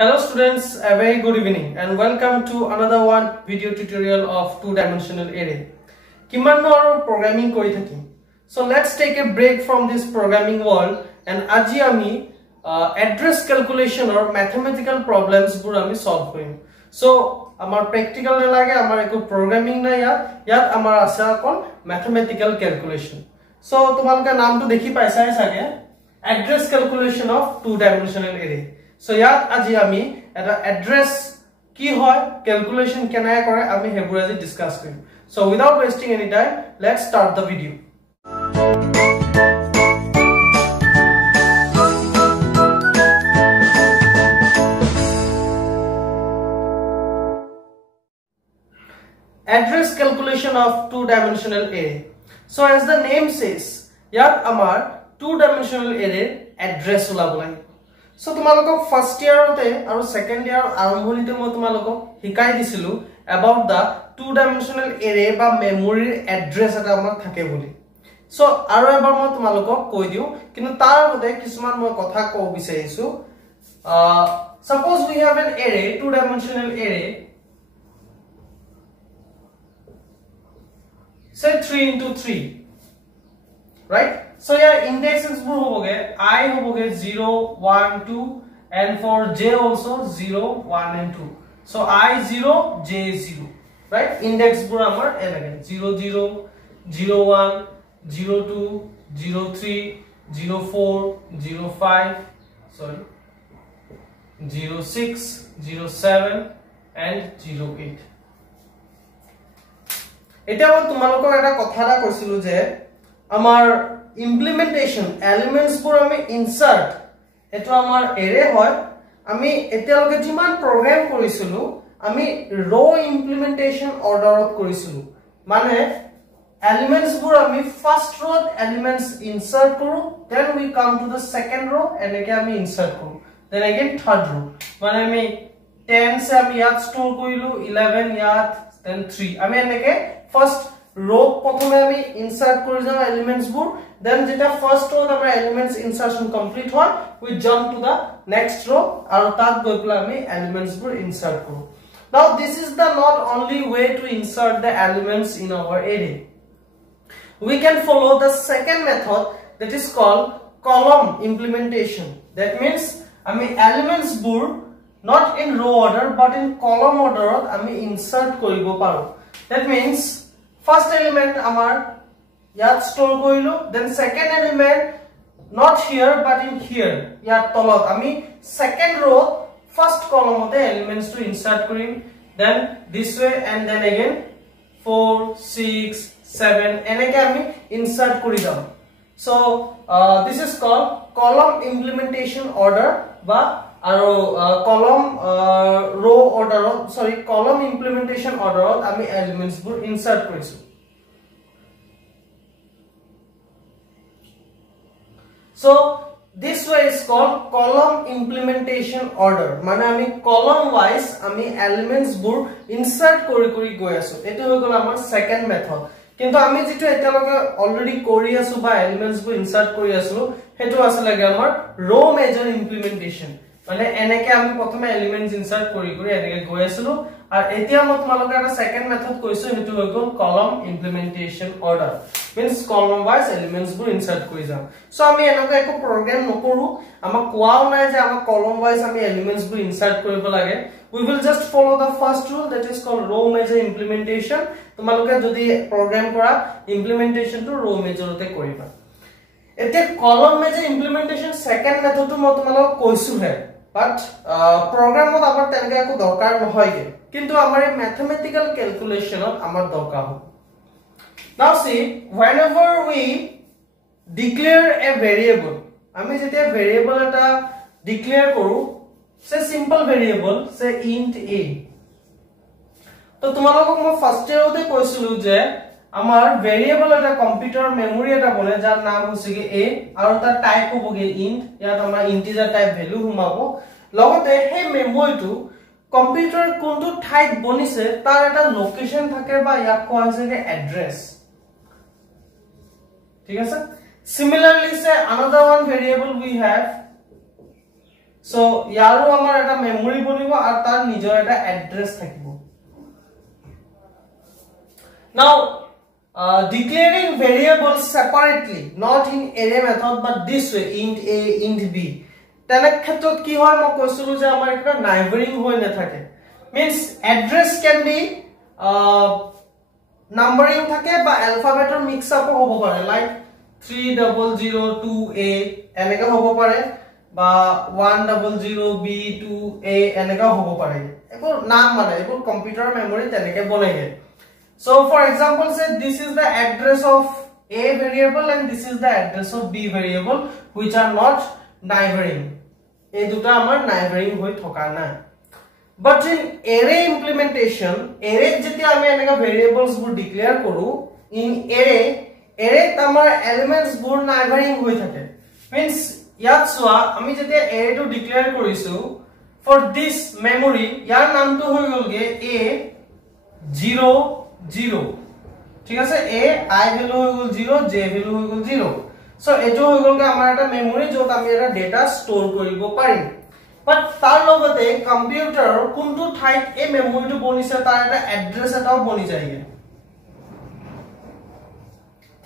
Hello students, a very good evening and welcome to another one video tutorial of two-dimensional array. Kiman no programming koi thaki. So let's take a break from this programming world and aji ami address calculation or mathematical problems bur ami solve korim. So amar practical nalage amar eko programming na yat amar ase akon mathematical calculation. So tomaloke naam to dekhi paisa hai sage address calculation of two-dimensional array. So yat aji ami eta address ki hoy calculation kenai kore ami hebur aji discuss korim. So without wasting any time, let's start the video. Address calculation of two-dimensional array. So as the name says, yat amar two-dimensional array address ulabulai. So tumaloko first year ote aru second year arambhonite moi tumaloko hikai disilu about the two-dimensional array ba memory address eta amar thake boli. So aru ebar moi tumaloko koi diu kintu tar bode kisuman moi kotha ko bisaisu. Suppose we have an array, two-dimensional array, say 3 into 3, right? So here indexes bur hoboge I hoboge 0 1 2 and for j also 0 1 and 2. So I 0 j 0, right? Index bur amar elage 0 0 0 1 0 2 0 3 0 4 0 5 sorry 0 6 0 7 and 0 8. Eta moi tumaloko eta kotha ta koisilu je amar implementation elements pur ami insert eto amar array hoy ami etialoge jiman program korisilu ami row implementation order of korisilu mane elements pur ami first row elements insert koru, then we come to the second row and again ami insert koru, then again third row mane ami 10 se ami yat store korilu 11 yat then 3 ami eneke first row prothome ami insert kori jao elements bur, then jeta first row amar elements insertion complete hoy we jump to the next row aru tat goi pula ami elements bur insert koru. Now this is the not only way to insert the elements in our array. We can follow the second method that is called column implementation. That means ami elements bur not in row order but in column order ami insert koribo paru. That means first element amar yat store koilu, then second element not here but in here yat tolot ami second row first column ote elements to insert korim, then this way and then again 4 6 7 enake ami insert kori dam. So this is called column implementation order ba aru column row order column implementation order ami elements bur insert korisu. So this way is called column implementation order. Mane ami column wise ami elements bur insert kori goi asu. Etu hoy gol amar second method. Kintu ami jitu etaloge already kori asu ba elements bur insert kori asu hetu asalage amar row major implementation. Mane eneke ami prothome elements insert kori eneke goi asulu ar etia moi tumaloge eta second method koisu hetu hoy gol column implementation order. Means column wise elements bur insert kori jam. So ami enoka eko program nokoru amak kwao nai je amak column wise ami elements bur insert koribo lage. We will just follow the first rule that is called row major implementation. Tumaloke jodi program kora implementation to row major ote koriba. Ete column major implementation second method to moi tumalok koisu hai, but program ot amar tenke eko dorkar nohoy ge, kintu amar mathematical calculation ot amar dorkar hob. Now see, whenever we declare a variable, ami jete variable eta declare koru, say simple variable, say int a. To tumalok moi first year ote koisilu je amar variable eta computer memory eta bone jar naam hoise ge a aru tar type hoboge int, yat amar integer type value humabo logote he memory tu computer kontu thait bonise tar eta location thake ba yak koa hoise ge address. Similarly, say another one variable we have so ইয়াৰো আমাৰ এটা memory বনিব আৰু তাৰ নিজৰ এটা address থাকিব now declaring variables separately not in array method but this way int a int b তেনে ক্ষেত্ৰত কি হয় মই কৈছিলো যে আমাৰ এটা নাইবাৰিং হৈ নাথাকে means address can be numbering থাকে বা alphabetor mix up হ'ব পাৰে like 3002a এনেকা হ'ব পাৰে বা 100b2a এনেকা হ'ব পাৰে এইবোৰ নাম মানে এইবোৰ কম্পিউটাৰ মেমৰি তেনেকে বনাইগে so for example say this is the address of a variable and this is the address of b variable which are not neighboring এই দুটা আমাৰ neighboring হৈ থকা নাই but in array implementation array যেতিয়া আমি এনেকা variables বোৰ declare কৰো in array আমাৰ elements বোৰ neighboring হৈ থাকে means ইয়াত সোয়া আমি যেতিয়া array টো declare কৰিছো for this memory ইয়াৰ নামটো হৈ গলগে a 0 0 ঠিক আছে a I ভ্যালু হৈ গল 0 j ভ্যালু হৈ গল 0 সো এটো হৈ গলগে আমাৰ এটা মেমৰি যত আমি এটা ডেটা ষ্টৰ কৰিব পাৰিম বাট তাৰ লগতে কম্পিউটাৰ কোনটো ঠাইত এই মেমৰিটো বনিছে তাৰ এটা এড্ৰেছ এটাও বনি যায়গে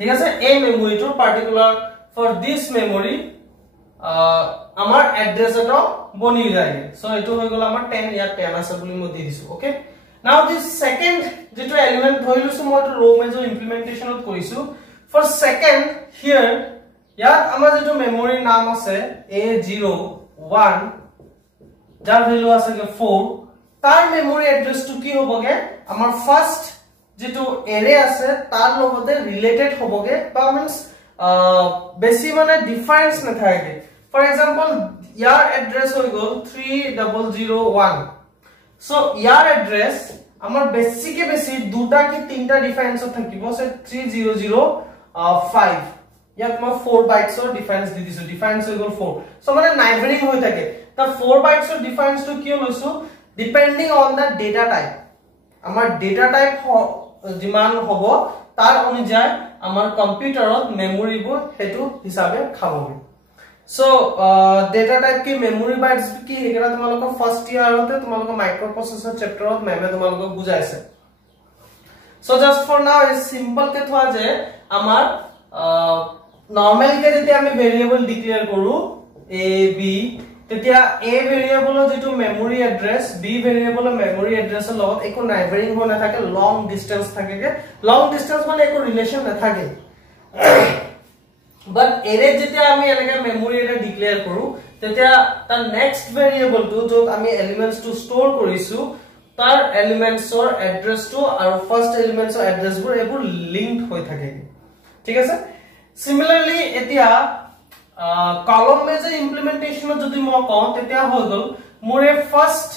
ঠিক আছে এই মেমৰিটোৰ পাৰ্টিকুলাৰ ফৰ দিস মেমৰি আমাৰ এড্ৰেছ এটাও বনি যায় সো এটো হৈ গল আমাৰ 10 ইয়াত 10 আছে বুলি মই দি দিছো ওকে now this second যেটো এলিমেন্ট ধৰিলছো মই তো ৰো মেজৰ ইমপ্লিমেন্টেশনত কৰিছো for second here ইয়াত আমাৰ যেটো মেমৰি নাম আছে a01 যাৰ ভ্যালু আছে 4 তাৰ মেমৰি এড্ৰেছটো কি হ'বগে আমাৰ ফাৰ্স্ট যেটো এৰে আছে তাৰ লগতে ৰিলেটেড হ'বগে বা মিন্স বেছি মানে ডিফাৰেন্স নাথাকে ফৰ এক্সাম্পল ইয়াৰ এড্ৰেছ হৈ গল 3001 সো ইয়াৰ এড্ৰেছ আমাৰ বেছিকে বেছি দুটা কি তিনটা ডিফাৰেন্স থাকিব সে 3005 ইয়াত মই 4 বাইটছৰ ডিফাৰেন্স দি দিছো ডিফাৰেন্স হৈ গল 4 সো মানে নাইবাৰিং হৈ থাকে তা 4 বাইটছৰ ডিফাৰেন্সটো কিয় লৈছো depending on the data type আমাৰ ডেটা টাইপ যিমান হ'ব তাৰ অনুযায়ী আমাৰ কম্পিউটাৰত মেমৰিবোৰ হেতু হিচাপে খাবগে সো ডেটা টাইপ কি মেমৰি বাইটছ কি হেকৰা তোমালোকৰ ফাৰ্স্ট ইয়াৰতে তোমালোকৰ মাইক্ৰো প্ৰসেসৰ চেপ্টাৰত মেমে তোমালোকক বুজাইছে so just for now is simple কে থোৱা যে আমাৰ নৰমাল কে যেতিয়া আমি ভেৰিয়েবল ডিক্লেয়াৰ কৰো a b তেতিয়া a ভেৰিয়েবলৰ যেটো মেমৰি এড্ৰেছ b ভেৰিয়েবলৰ মেমৰি এড্ৰেছৰ লগত একো নাইবাৰিং হৈ নাথাকে লং ডিসটেন্স থাকেগে লং ডিসটেন্স মানে একো ৰিলেশন নাথাকে but array যেতিয়া আমি এনেকা মেমৰি এটা ডিক্লেয়াৰ কৰো তেতিয়া তাৰ নেক্সট ভেৰিয়েবলটো যত আমি এলিমেন্টস টো ষ্টৰ কৰিছো তাৰ এলিমেন্টছৰ এড্ৰেছটো আৰু ফাৰ্স্ট এলিমেন্টছৰ এড্ৰেছবোৰ এবোৰ লিংকড হৈ থাকে ঠিক আছে সিমিলাৰলি এতিয়া কলম মেজৰ ইমপ্লিমেন্টেশনত যদি মই কওঁ তেতিয়া হৈ গল মোৰে ফাৰ্স্ট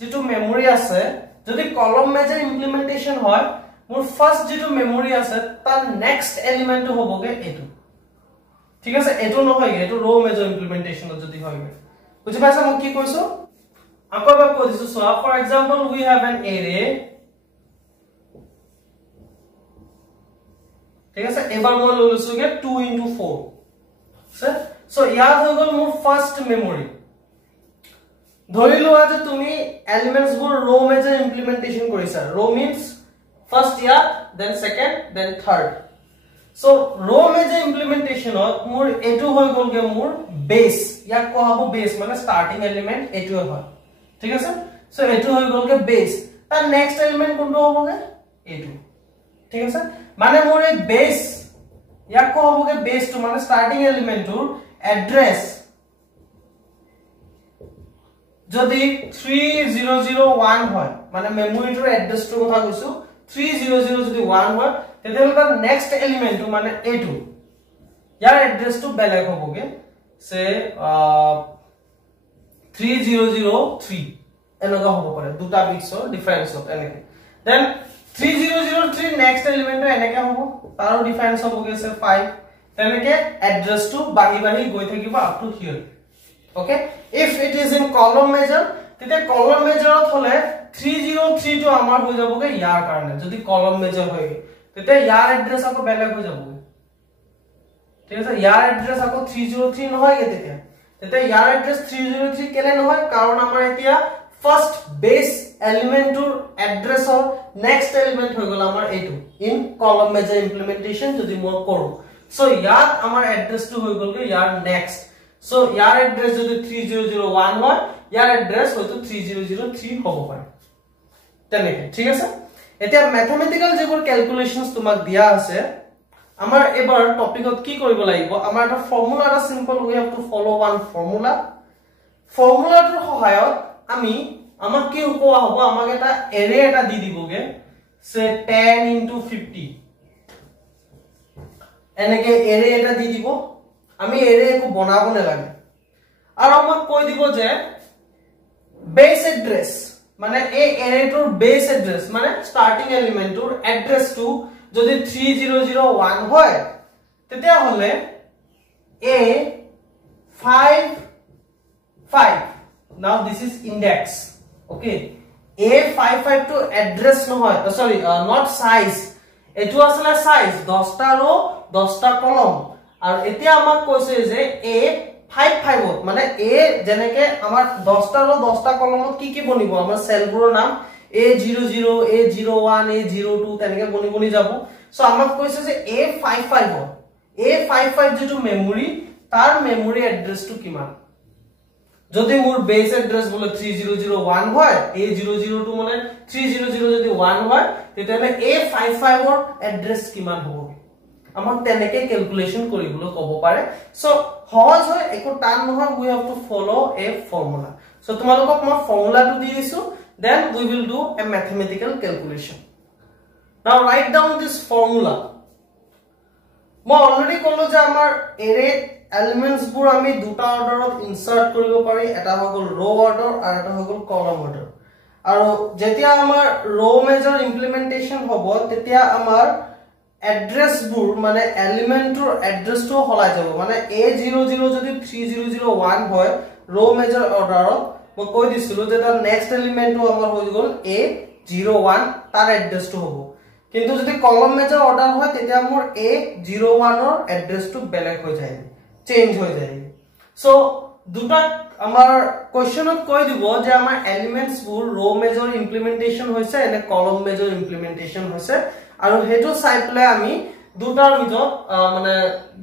যেটো মেমৰি আছে যদি কলম মেজৰ ইমপ্লিমেন্টেশন হয় মোৰ ফাৰ্স্ট যেটো মেমৰি আছে তাৰ নেক্সট এলিমেন্টটো হ'বগে এটো ঠিক আছে এটো নহয় এটো ৰো মেজৰ ইমপ্লিমেন্টেশনত যদি হয় বুজি পাইছা মই কি কৈছো আকৌ এবাৰ কৈ দিছো so for example we have an array ঠিক আছে এবাৰ মই লৈছোগে 2 into 4 সো ইয়াত হৈ গল মোৰ ফাৰ্স্ট মেমৰি ধৰিলো যে তুমি এলিমেন্টস বোৰ ৰো মেজৰ ইমপ্লিমেন্টেশন কৰিছা ৰো মিন্স ফাৰ্স্ট ইয়াত then second then third so row major ইমপ্লিমেন্টেশনত মোৰ এটো হৈ গলগে মোৰ বেস ইয়াক কোৱা হ'ব বেস মানে স্টাৰ্টিং এলিমেন্ট এটো হয় ঠিক আছে সো এটো হৈ গলগে বেস তাৰ নেক্সট এলিমেন্ট কোনটো হ'বগে এটো ঠিক আছে মানে মোৰ এই বেস ইয়াক কোৱা হ'বগে বেস টু মানে স্টাৰ্টিং এলিমেন্টৰ এড্ৰেছ যদি 3001 হয় মানে মেমৰিটোৰ এড্ৰেছটোৰ কথা কৈছো 300 যদি 1 হয় তেতিয়াহ'লে তাৰ নেক্সট এলিমেন্টটো মানে এটো ইয়াৰ এড্ৰেছটো বেলেগ হ'বগে সে 3003 এনেকা হ'ব পাৰে দুটা বিটছৰ ডিফাৰেন্সত এনেকে দেন 3003 নেক্সট এলিমেন্টটো এনেকা হ'ব তাৰো ডিফাৰেন্স হ'বগে সে 5 তেনেকে এড্ৰেছটো বাহি বাহি গৈ থাকিব up to here okay if it is in column major তেতিয়া কলম মেজৰত হলে 303 টো আমাৰ হৈ যাবগে ইয়াৰ কাৰণে যদি কলম মেজৰ হয় তেতিয়া ইয়াৰ এড্ৰেছ আকৌ বেলেগ হৈ যাবগে ঠিক আছে ইয়াৰ এড্ৰেছ আকৌ 303 নহয়গে তেতিয়া তেতে ইয়াৰ এড্ৰেছ 303 কেলে নহয় কাৰণ আমাৰ এতিয়া ফাৰ্স্ট বেস এলিমেন্টৰ এড্ৰেছৰ নেক্সট এলিমেন্ট হৈ গল আমাৰ এটো ইন কলম মেজৰ ইমপ্লিমেন্টেশন যদি মই কৰো সো ইয়াত আমাৰ এড্ৰেছটো হৈ গল কি ইয়াৰ নেক্সট সো ইয়াৰ এড্ৰেছ যদি 3001 হয় ইয়াৰ এড্ৰেছ হয়তো 3003 হ'ব পাৰে তেনেকে ঠিক আছে এতিয়া ম্যাথমেটিক্যাল যেবোৰ ক্যালকুলেশনস তোমাক দিয়া আছে আমাৰ এবাৰ টপিকত কি কৰিব লাগিব আমাৰ এটা ফৰ্মুলা এটা simple we have to follow one ফৰ্মুলাটোৰ সহায়ত আমি আমাক কি কোৱা হ'ব আমাক এটা এৰে এটা দি দিবগে সে 10 * 50 এনেকে এৰে এটা দি দিব আমি এৰে একো বনাব নালাগে আৰু আমাক কৈ দিব যে বেস এড্ৰেছ মানে এই এৰেটোৰ বেস এড্ৰেছ মানে স্টাৰ্টিং এলিমেন্টৰ এড্ৰেছটো যদি 3001 হয় তেতিয়া হলে A55 now this is index okay A55 to address নহয় sorry not size এটো আসলে size 10টা রো 10টা কলম আর এতিয়া আমাক কৈছে যে A55 মানে A যেনেকে আমাৰ 10টা ৰো 10টা কলমত কি বনিব আমাৰ সেলবোৰৰ নাম A00 A01 A02 তেনেকে বনি যাব সো আমাক কৈছে যে A55 যেটো মেমৰি তাৰ মেমৰি এড্ৰেছটো কিমান যদি মোৰ বেস এড্ৰেছ বলে 3001 হয় A002 মানে 300 যদি 1 হয় তেতিয়ালে A55 ৰ এড্ৰেছ কিমান হ'ব আমাক তেনেকে ক্যালকুলেশন কৰিবলৈ ক'ব পাৰে সো সহজ হয় একো টান নহয় we have to follow a formula so তোমালোকক মই ফৰ্মুলাটো দি দিছো then we will do a mathematical calculation now write down this formula মই অলৰেডি ক'লো যে আমাৰ এৰে এলিমেন্টস বোৰ আমি দুটা অৰ্ডাৰত ইনসাৰ্ট কৰিব পাৰি এটা হগল ৰো অৰ্ডাৰ আৰু এটা হগল কলম অৰ্ডাৰ আৰু যেতিয়া আমাৰ ৰো মেজৰ ইমপ্লিমেন্টেশন হ'ব তেতিয়া আমাৰ এড্ৰেছ বোৰ মানে এলিমেন্টৰ এড্ৰেছটো হলাই যাব মানে A00 যদি 3001 হয় ৰো মেজৰ অৰ্ডাৰত মই কৈ দিছিলো যে তাৰ নেক্সট এলিমেন্টটো আমাৰ হৈ গল A01 তাৰ এড্ৰেছটো হ'ব কিন্তু যদি কলম মেজৰ অৰ্ডাৰ হয় তেতিয়া মোৰ A01 ৰ এড্ৰেছটো বেলেগ হৈ যায় চেঞ্জ হৈ যায় সো দুটা আমাৰ কোৱেশ্চনত কৈ দিব যে আমাৰ এলিমেন্টস বোৰ ৰো মেজৰ ইমপ্লিমেন্টেশন হৈছে এনে কলম মেজৰ ইমপ্লিমেন্টেশন হৈছে আৰু হেতু চাই প্লে আমি দুটাৰ ভিতৰত মানে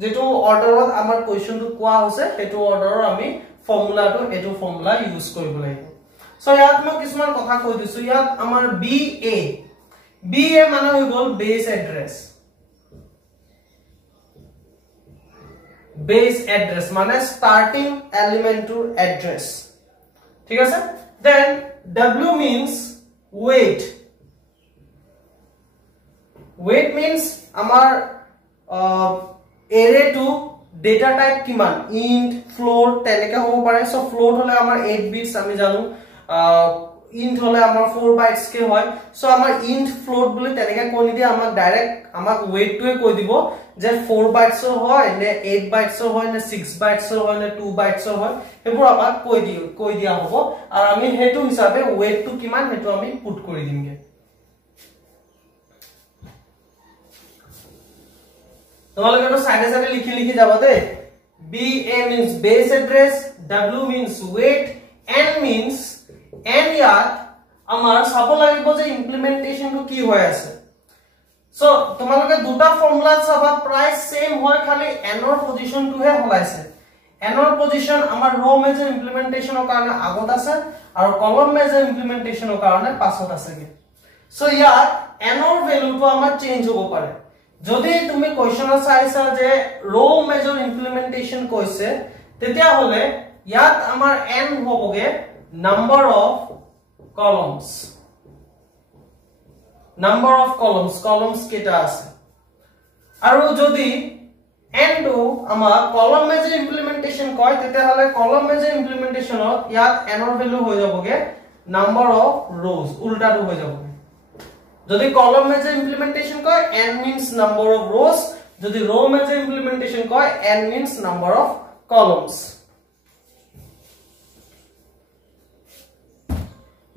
যেটো অৰ্ডাৰত আমাৰ কোৱেশ্চনটো কোৱা হৈছে হেতু অৰ্ডাৰৰ আমি ফৰ্মুলাটো এটো ফৰ্মুলা ইউজ কৰিব লাগিব সো ইয়াত মই কিছুমান কথা কৈ দিছো ইয়াত আমাৰ BA মানে হৈ গল বেস এড্ৰেছ মানে স্টাৰ্টিং এলিমেন্টৰ এড্ৰেছ ঠিক আছে then W means weight means আমাৰ array to data type কিমান int float তেনেকা হ'ব পাৰে সো float হলে আমাৰ 8 bits আমি জানো int হলে আমাৰ 4 bytes কে হয় সো আমাৰ int float বুলি তেনেকা কৈ নিদিয়ে আমাক ডাইৰেক্ট আমাক weight টোৱে কৈ দিব যে 4 bytes হয় নে 8 bytes হয় নে 6 bytes হয় নে 2 bytes হয় হেবোৰ আমাক কৈ দিয়া হ'ব আৰু আমি হেতু হিচাপে weight টো কিমান হেতু আমি পুট কৰি দিমগে তোমালোকে তো সাইডে সাইডে লিখি যাবা দে BA means base address W means weight N means N ইয়াত আমাৰ চাব লাগিব যে ইমপ্লিমেন্টেশন টো কি হৈ আছে সো তোমালোকে দুটা ফৰ্মুলা চাবা প্ৰায় সেম হয় খালি n ৰ পজিশনটোহে হলাইছে n ৰ পজিশন আমাৰ ৰো মেজৰ ইমপ্লিমেন্টেশনৰ কাৰণে আগত আছে আৰু কলম মেজৰ ইমপ্লিমেন্টেশনৰ কাৰণে পাছত আছে সো ইয়াত n ৰ ভ্যালুটো আমাৰ চেঞ্জ হ'ব পাৰে যদি তুমি কোৱেশ্চনত চাইছা যে ৰো মেজৰ ইমপ্লিমেন্টেশন কৈছে তেতিয়া হলে ইয়াত আমাৰ n হ'বগে number of columns কেটা আছে আৰু যদি n টো আমাৰ কলম মেজৰ ইমপ্লিমেন্টেশন কয় তেতিয়া হলে কলম মেজৰ ইমপ্লিমেন্টেশনত ইয়াত n ৰ ভ্যালু হৈ যাবগে number of rows উল্টাটো হৈ যাবগে যদি কলম মেজৰ ইমপ্লিমেন্টেশন কয় n means number of rows যদি row মেজৰ ইমপ্লিমেন্টেশন কয় n means number of columns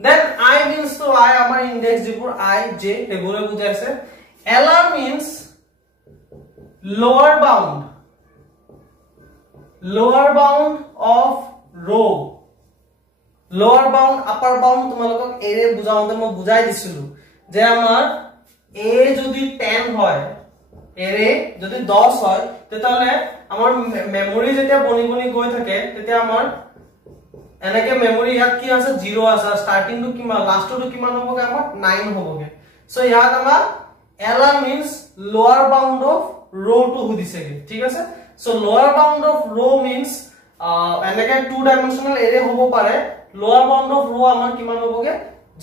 then I means to I আমাৰ index যিবোৰ I J হেবোৰে বুজাইছে LR means lower bound lower bound of rho, lower bound upper bound তোমালোকক এৰে বুজাওঁতে মই বুজাই দিছিলো যে আমাৰ a যদি 10 হয় এৰে যদি 10 হয় তেতিয়ালে আমাৰ মেমৰি যেতিয়া বনি বনি গৈ থাকে তেতিয়া আমাৰ এনেকে মেমৰি ইয়াত কি আছে 0 আছে স্টাৰ্টিং টু কিমান লাস্ট টু কিমান হ'বগে আমাৰ 9 হ'বগে সো ইয়াত আমাৰ LR means lower bound of rho to হুদিছেগে ঠিক আছে so lower bound of rho means এনেকে 2 ডাইমেনশনাল এৰে হ'ব পাৰে lower bound of rho আমাৰ কিমান হ'বগে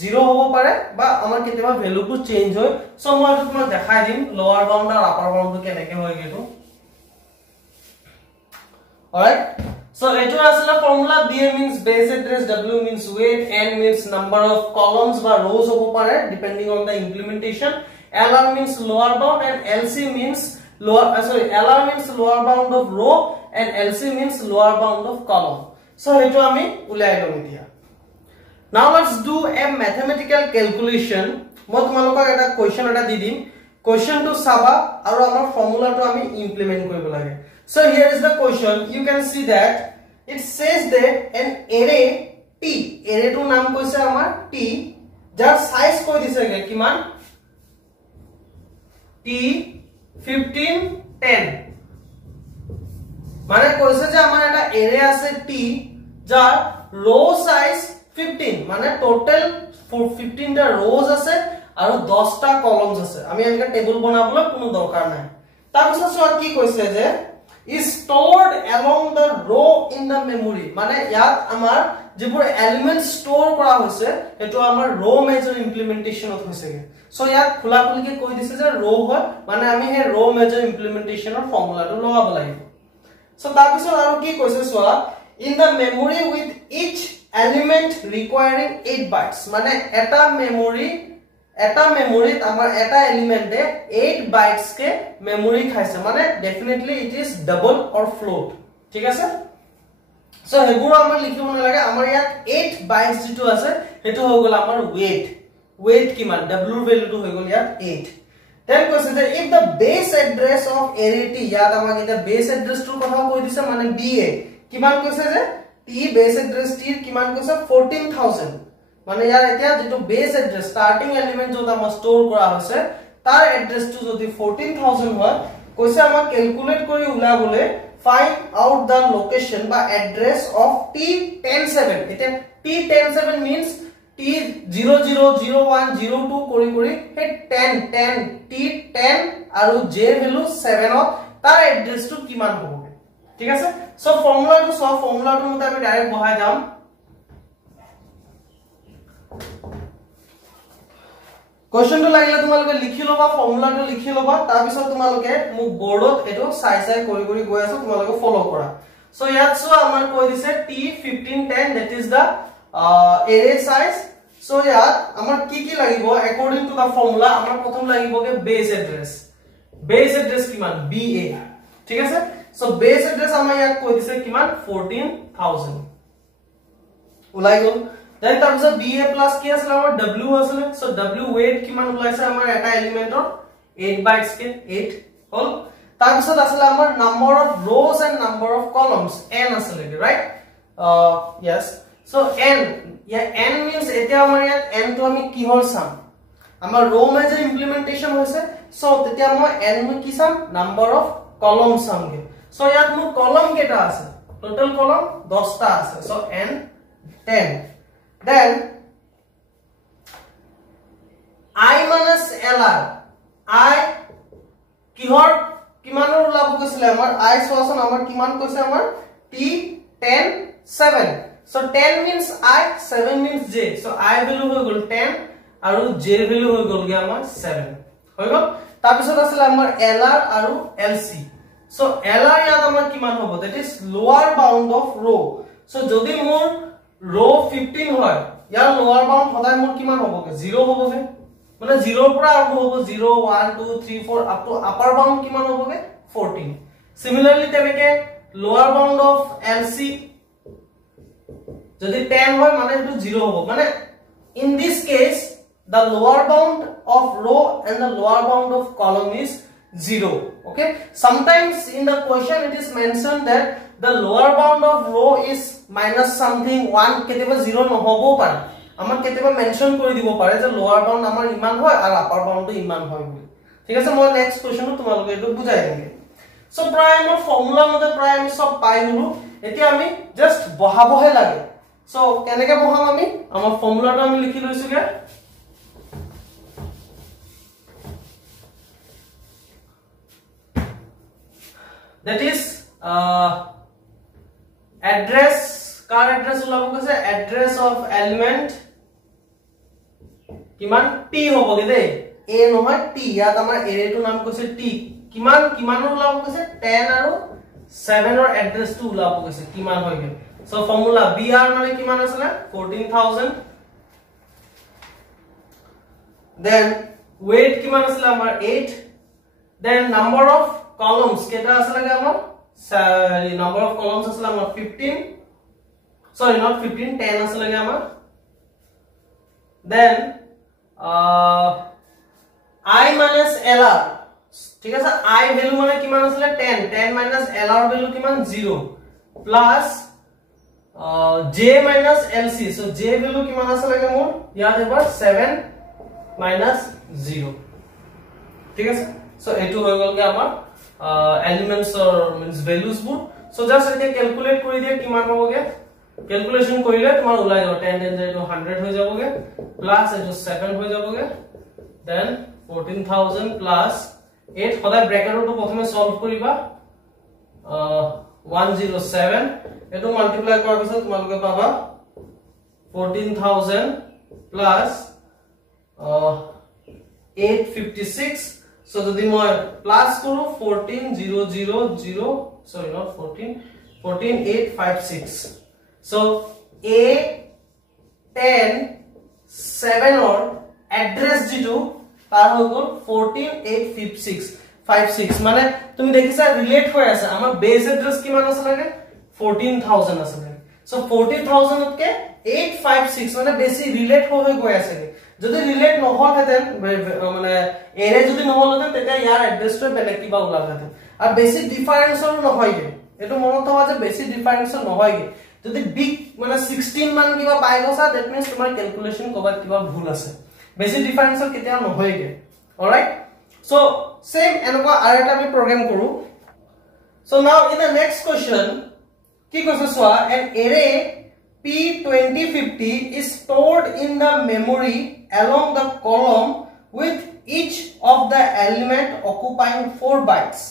0 হ'ব পাৰে বা আমাৰ কেতিয়াবা ভ্যালুটো চেঞ্জ হয় সো মই এটা তোমাক দেখাই দিম lower bound আৰু upper bound টো কেনেকে হয় গেটো অলৰাইট সো এটো আসলে formula BA means base address, W means weight, N means number of columns বা rows হ'ব পাৰে depending on the implementation, LR means lower bound and LC means LR means lower bound of row and LC means lower bound of column. So এটো আমি উলাই লম এতিয়া. Now let's do a mathematical calculation. মই তোমালোকক এটা question এটা দি দিম. Question to চাবা আৰু আমাৰ ফৰ্মুলাটো আমি ইমপ্লিমেন্ট কৰিব লাগে. So here is the question. You can see that it says that an array T, array to নাম কৈছে আমাৰ T, যাৰ সাইজ কৈ দিছে কিমান T 15 10 মানে কৈছে যে আমাৰ এটা array আছে T যাৰ row size 15 মানে total 15 টা rows আছে আৰু 10 টা columns আছে আমি এনেকা টেবুল বনাবলৈ কোনো দৰকাৰ নাই তাৰপিছত সো কি কৈছে যে is stored along the row in the memory মানে ইয়াত আমাৰ যিবোৰ এলিমেন্ট স্টোৰ কৰা হৈছে এটো আমাৰ ৰো মেজৰ ইমপ্লিমেন্টেশনত হৈছেগে সো ইয়াত খোলাখুলিকে কৈ দিছে যে ৰো হয় মানে আমি হে ৰো মেজৰ ইমপ্লিমেন্টেশনৰ ফৰ্মুলাটো লগাব লাগিব সো তাৰপিছত আৰু কি কৈছে সোৱা in the memory with each element requiring 8 bytes মানে এটা মেমৰিত আমাৰ এটা এলিমেন্টে 8 বাইটস কে মেমৰি খাইছে মানে definitely it is double or float ঠিক আছে সো হেগুৰ আমাৰ লিখিব নালাগে আমাৰ ইয়াত 8 বাইটস যেটো আছে হেতু হৈ গল আমাৰ weight কিমান w ভ্যালুটো হৈ গল ইয়াত 8 দেন কৈছে যে if the base address of array T ইয়াত আমাক এটা base address টোৰ কথা কৈ দিছে মানে BA কিমান কৈছে যে T base address T কিমান কৈছে 14000 মানে ইয়াৰ এতিয়া যেটো বেস এড্ৰেস স্টাৰ্টিং এলিমেন্ট যত আমাৰ স্টোৰ কৰা হৈছে তাৰ এড্ৰেসটো যদি 14000 হয় কৈছে আমাক ক্যালকুলেট কৰি উলাবলে ফাইন্ড আউট দা লোকেশন বা এড্ৰেস অফ T107 এটা T107 means T000102 কৰি হে 10 T10 আৰু J ভ্যালু 7 ত তাৰ এড্ৰেসটো কিমান হ'ব ঠিক আছে সো ফৰ্মুলাটো মতে আমি ডাইৰেক্ট বহাই যাম Question to লাগিলে তোমালোকে লিখি লবা ফৰ্মুলাটো লিখি লবা তাৰ পিছত তোমালোকে মু বোৰ্ডত এটো চাই কৰি গৈ আছো তোমালোকে ফলো কৰা সো ইয়াত সো আমাৰ কৈ দিছে T1510 that is the array size so ইয়াত আমাৰ কি লাগিব according to the formula আমাৰ প্ৰথম লাগিবগে base address কিমান BA ঠিক আছে সো base address আমাৰ ইয়াত কৈ দিছে কিমান 14000 উলাই গল Then তাৰপিছত BA plus কি আছিল আমাৰ W আছিল সো W weight কিমান ওলাইছে আমাৰ এটা এলিমেন্টৰ 8 বাইটস কে 8 হল তাৰপিছত আছিল আমাৰ number of rows and number of columns n আছিল right yes so n n means এতিয়া আমাৰ ইয়াত n টো আমি কিহৰ চাম আমাৰ row মেজৰ ইমপ্লিমেন্টেশন হৈছে সো তেতিয়া মই n মই কি চাম number of columns চামগে সো ইয়াত মোৰ কলম কেটা আছে টোটাল কলম 10 টা আছে so n 10 Then I minus LR I কিহৰ কিমানৰ ওলাব কৈছিল আমাৰ I সোৱাচন আমাৰ কিমান কৈছে আমাৰ T10 7 so 10 means I 7 means J so I value হৈ গল 10 আৰু J value হৈ গল আমাৰ 7 হৈ গল তাৰ পিছত আছিল আমাৰ LR আৰু LC so LR ইয়াত আমাৰ কিমান হ'ব that is lower bound of row so যদি মোৰ row 15 হয় ইয়াৰ লোৱাৰ বাউন্ড সদায় মোৰ কিমান হ'বগে 0 হ'বগে মানে 0 ৰ পৰা আৰম্ভ হ'ব 0 1 2 3 4 আপ টু আপাৰ বাউন্ড কিমান হ'বগে 14 সিমিলাৰলি তেনেকে লোৱাৰ বাউন্ড অফ LC যদি 10 হয় মানে এটো 0 হ'ব মানে in this case the lower bound of row and the lower bound of column is 0 okay sometimes in the question it is mentioned that the lower bound of rho is minus something 1 কেতিয়াবা 0 নহবও পাৰে আমাক কেতিয়াবা mention কৰি দিব পাৰে যে লোৱাৰ bound আমাৰ ইমান হয় আৰু আপাৰ বাউন্ডটো ইমান হয় বুলি ঠিক আছে মই নেক্সট কোৱেশ্চনটো তোমালোকে এটো বুজাই দিমগে সো প্ৰায় আমাৰ ফৰ্মুলা মতে প্ৰায় আমি সব পাই গলো এতিয়া আমি জাস্ট বহাবহে লাগে সো কেনেকে বহাম আমি আমাৰ ফৰ্মুলাটো আমি লিখি লৈছোগে that is address car address ওলাব কৈছে address of element কিমান p হবগে দেই a নহয় t ইয়াত আমাৰ array টো নাম কৈছে t কিমান ওলাব কৈছে 10 আৰু 7 ৰ এড্ৰেছ টো ওলাব কৈছে কিমান হয়গে সো ফৰ্মুলা br মানে কিমান আছে 14000 then weight কিমান আছে আমাৰ 8 then number of columns কেটা আছে লাগে আমাৰ number of columns আছে আমাৰ 15 sorry not 15 10 আছে লাগে আমাৰ then I minus LR ঠিক আছে I ভ্যালু মানে কিমান আছিল 10 10 minus LR ভ্যালু কিমান 0 plus J minus LC so J value কিমান আছে লাগে মোৰ ইয়াত এবাৰ 7 minus 0 ঠিক আছে so এটো হৈ গলগে আমাৰ elements or means values board so just এতিয়া calculate কৰি দিয়া কিমান হ'বগে calculation কৰিলে তোমাৰ ওলাই যাব 10 10 যায় 100 হৈ যাবগে plus এটো 7 হৈ যাবগে then 14000 plus 8 সদায় ব্র্যাকেটটো প্ৰথমে সলভ কৰিবা 107 এটো মাল্টিপ্লাই কৰাৰ পিছত তোমালোকে পাবা 14000 plus 856 so যদি মই প্লাস কৰো 14000 sorry not 14856 so a 10 7 or address যেটো তার হৈ গল 14856 মানে তুমি দেখিছা রিলেট হৈ আছে আমাৰ বেস এড্রেস কিমান আছে লাগে 14000 আছে লাগে so 40000 তকে 856 মানে বেছি রিলেট হৈ গৈ আছে যদি রিলেট নহল হেতেন মানে এৰে যদি নহল হেতেন তেতিয়া ইয়াৰ এড্ৰেছটো বেলেগ কিবা ওলাবহেতেন আৰু বেছি ডিফাৰেন্সৰ নহয়গে এটো মনত থবা যে বেছি ডিফাৰেন্সৰ নহয়গে যদি বিগ মানে 16 মান কিবা পাই গছা দ্যাট মিন্স তোমাৰ ক্যালকুলেশন কবাত কিবা ভুল আছে বেছি ডিফাৰেন্সৰ কেতিয়া নহয়গে অলৰাইট সো সেম এনেকুৱা আৰু এটা আমি প্ৰগ্ৰাম কৰো so now in the next question কি কৈছে সোৱা an array P2050 is stored in the memory along the column with each of the element occupying 4 bytes.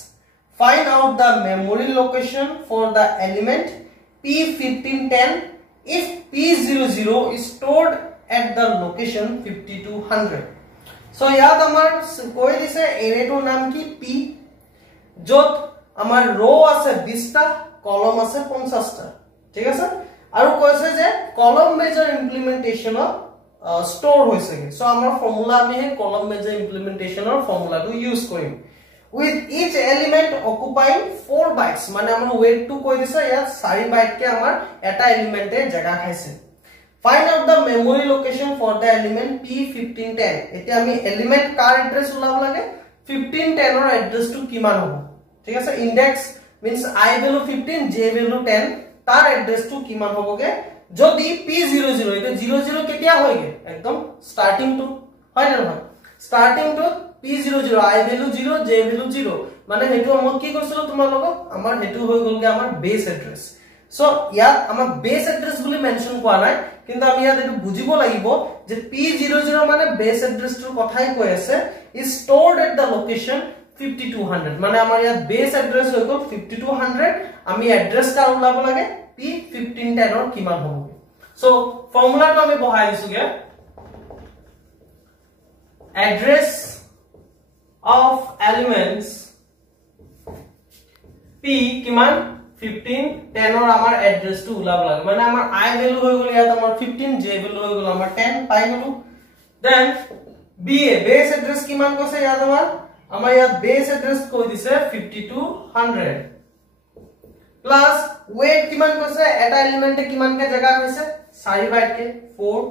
Find out the memory location for the element P1510 if P00 is stored at the location 5200. So yad amar koi dise array to naam ki P jot amar row ase 20 ta column ase 50 ta thik ase আৰু কৈছে যে কলম major implementation store হৈছেগে so আমাৰ formula আমি হে কলম major ইমপ্লিমেন্টেশনৰ ফৰ্মুলাটো use কৰিম with each element occupying 4 bytes মানে আমাৰ weight টো কৈ দিছে ইয়াত 4 বাইট কে আমাৰ এটা এলিমেন্টে জায়গা খাইছে find out the memory location for the element P1510 এতিয়া আমি এলিমেন্ট কাৰ এড্ৰেছ উলাব লাগে 1510 ৰ এড্ৰেছটো কিমান হ'ব ঠিক আছে index means I value 15 J value 10 তার এড্রেস টু কিমান হবগে যদি P00 এটা 00 কেতিয়া হয়গে একদম স্টার্টিং টু হয় না নহয় starting two P00 I value 0 J value 0 মানে হেতু আমি কি কৰিছিল তোমাৰ লগত আমাৰ হেতু হৈ গলগে আমাৰ বেস এড্ৰেস সো ইয়াত আমাৰ বেস এড্ৰেস বুলি মেনশন কৰা নাই কিন্তু আমি ইয়াত এটো বুজিব লাগিব যে P00 মানে বেস এড্রেস টুৰ কথাই কৈ আছে is stored at the location 5200 মানে আমাৰ ইয়াত বেস এড্ৰেস হৈ গল 5200 আমি এড্ৰেস টা উলাব লাগে P1510 ৰ কিমান হ'ব সো ফৰ্মুলাটো আমি বহাই দিছোগে address of elements P কিমান 1510 ৰ আমাৰ এড্ৰেছ টো উলাব লাগে মানে আমাৰ I ভ্যালু হৈ গল ইয়াত আমাৰ 15 J ভ্যালু হৈ গল আমাৰ 10 পাই গলো দেন BA বেস এড্ৰেছ কিমান কৈছে ইয়াত আমাৰ ইয়াত বেস এড্ৰেছ কৈ দিছে 5200 প্লাস weight কিমান কৈছে এটা এলিমেন্টে কিমান কে জায়গা হৈছে 4 বাইট কে 4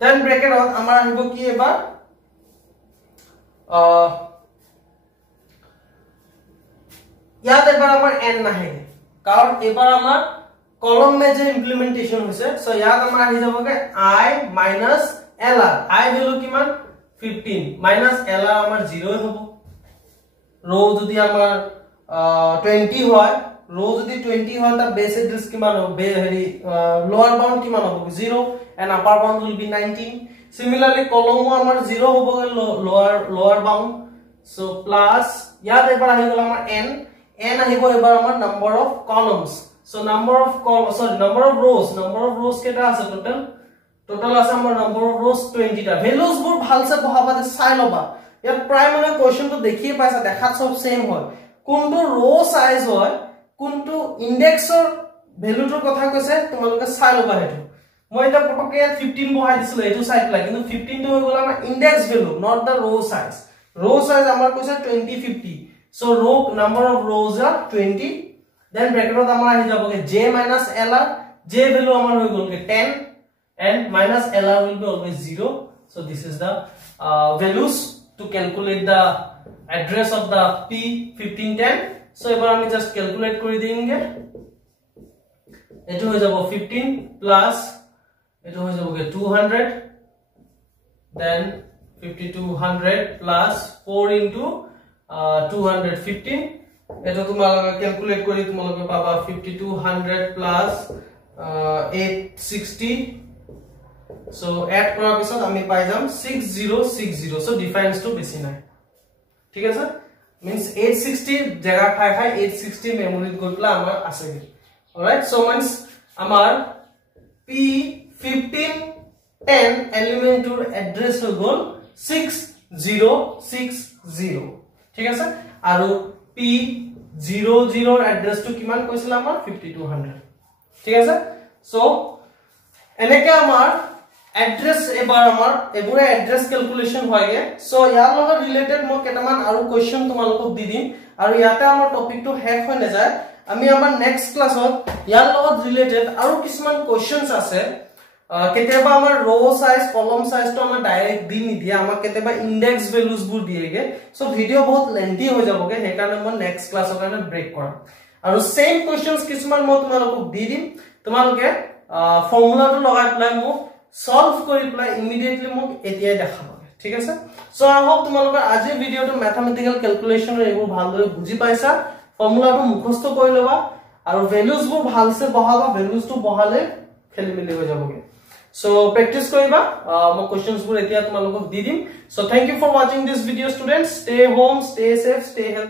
দেন ব্র্যাকেটত আমাৰ আহিব কি এবাৰ ইয়াত এবাৰ আমাৰ n নাহে কাৰণ এবাৰ আমাৰ কলম মেজৰ ইমপ্লিমেন্টেশন হৈছে সো ইয়াত আমাৰ আহি যাবগে I minus LR I value কিমান 15 minus LR আমাৰ 0 হ'ব रो যদি আমাৰ 20 হয় रो যদি 20 হয় তা বেস এড্ৰেস কিমান হবে হেৰি লোয়ার বাউন্ড কিমান হ'ব 0 and upper bound will be 19 similarly কলমো আমাৰ 0 হ'ব লোয়াৰ বাউন্ড so plus ইয়াত এবাৰ আহি গল আমাৰ n আহিব এবাৰ আমাৰ number of columns so number of rows কেটা আছে total আছে আমাৰ number of rows 20 টা values বোৰ ভালসে বহাবাতে চাই লবা ইয়াত প্ৰায় মানে কোৱেশ্চনটো দেখিয়ে পাইছা দেখাত সব সেম হয় কোনটো रो সাইজ হয় কোনটো ইনডেক্সৰ ভ্যালুটোৰ কথা কৈছে তোমালোকে চাই লবা হেতু মই এটা পটকে 15 বহাই দিছিল এটো সাইড লাগে কিন্তু 15 টো হৈ গল আমাৰ index value not the row size আমাৰ কৈছে 20 50 so row number of rows are 20 then bracket আমাৰ আহি যাবগে j minus lr j value আমাৰ হৈ গলগে 10 and minus lr will be always 0 so this is the values to calculate the address of the P1510 so এবাৰ আমি just calculate কৰি দিমগে এটো হৈ যাব 15 plus এটো হৈ যাবগে 200 then 5200 plus 4 into 215 এটো তোমালোকে ক্যালকুলেট কৰি তোমালোকে পাবা 5200 plus 860 so add কৰাৰ পিছত আমি পাই যাম 6060 so difference to বেছি নাই ঠিক আছে means 860 জায়গা খাই 860 মেমৰিত গইলা আমাৰ আছে alright so means আমাৰ P1510 এলিমেন্টৰ এড্ৰেছ হৈ গল 6060 ঠিক আছে আৰু P00 এড্ৰেছ টু কিমান কৈছিল আমাৰ 5200 ঠিক আছে সো এনেকে আমাৰ এড্ৰেছ এবাৰ আমাৰ এবোৰে এড্ৰেছ ক্যালকুলেশন হয়গে সো ইয়াৰ লগত ৰিলেটেড মই কেটামান আৰু কোৱেশ্চন তোমালোকক দি দিম আৰু ইয়াতে আমাৰ টপিকটো হেক হৈ না যায় আমি আমাৰ নেক্সট ক্লাছত ইয়াৰ লগত ৰিলেটেড আৰু কিছুমান কোৱেশ্চনস আছে কেতিয়াবা আমাৰ रो সাইজ কলম সাইজটো আমাৰ ডাইৰেক্ট দি নিদিয়া আমাৰ কেতিয়াবা ইনডেক্স ভ্যালুজ বোৰ দিয়েগে সো ভিডিও বহুত লেন্থি হৈ যাবগে হে কাৰণে মই নেক্সট ক্লাছৰ কাৰণে ব্ৰেক কৰাম আৰু সেম কোৱেশ্চনস কিছুমান মই তোমালোকক দি দিম তোমালোকে ফৰ্মুলাটো লগাই প্লাই মোক সলভ কৰি প্লাই ইমিডিয়েটলি মোক এতিয়াই দেখাবা ঠিক আছে সো আই হোপ তোমালোকৰ আজি ভিডিওটো ম্যাথমেটিক্যাল ক্যালকুলেশনৰ এইবোৰ ভালদৰে বুজি পাইছা ফৰ্মুলাটো মুখস্থ কৰি লবা আৰু ভ্যালুজ বোৰ ভালসে বহাবা ভ্যালুজটো বহালে খেলিমেলি হৈ যাবগে so practice koriba mo questions bur etia tumalok di dim so thank you for watching this video students stay home stay safe stay healthy